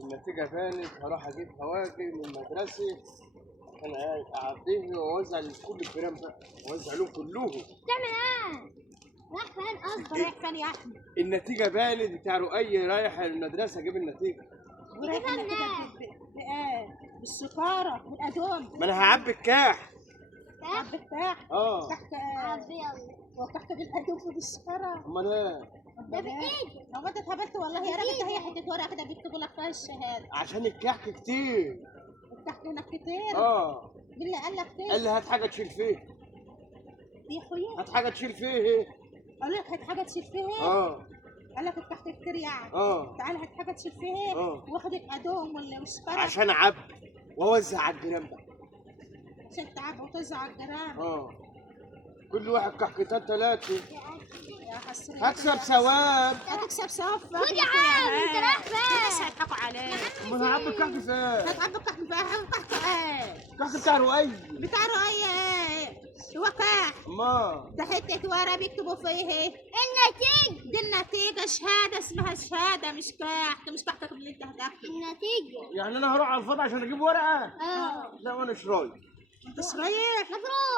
النتيجة بانت، هروح أجيب فواكه من المدرسة عشان أعديهم وأوزع لكل الجيران بقى، أوزع لهم كلهم. تعمل ايه؟ رايح فين قصدك؟ رايح فين يا احمد؟ النتيجة بانت بتاع رؤية رايح المدرسة أجيب النتيجة. ورايح النتيجة بايه؟ بالسكارة بالأدوم. ما أنا هعبي الكاح. تعب الكاح؟ اه تحت وتحت بالأدوم وبالسكارة. أمال إيه؟ ده بإيدي. هو أنت اتهبلت والله يا راجل، ده هي حتة ورقة كده بيكتبوا لك فيها الشهادة. عشان الكحك كتير. الكحك هناك كتير؟ اه مين اللي قال لك كده؟ قال لي هات حاجة تشيل فيه. يا أخويا هات حاجة تشيل فيه. قال لك هات حاجة تشيل فيها؟ اه قال لك الكحك كتير يعني؟ اه تعال هات حاجة تشيل فيها؟ واخد الأدوم والسكارة عشان أعبي وأوزع على الجيران بقى. عشان تعب وتوزع على الجيران. كل واحد كحكتين ثلاثة. يا حسرة هكسب ثواب. هتكسب ثواب. خد يا عم انت رايح فين؟ الناس هيضحكوا عليك. أمال هعبي الكحك فين؟ هتعبي الكحك فين؟ كحك ايه؟ الكحك بتاع رؤية. بتاع رؤية ايه؟ هو كحك ما ده حتة ورقة بيكتبوا فيه ايه؟ النتيجة. دي النتيجة، شهادة اسمها شهادة، مش كحك، مش كحك اللي انت هتاكله. النتيجة. يعني أنا هروح على الفاضي عشان أجيب ورقة؟ اه لا وأنا مش رايح. انت رايح؟ مبروك.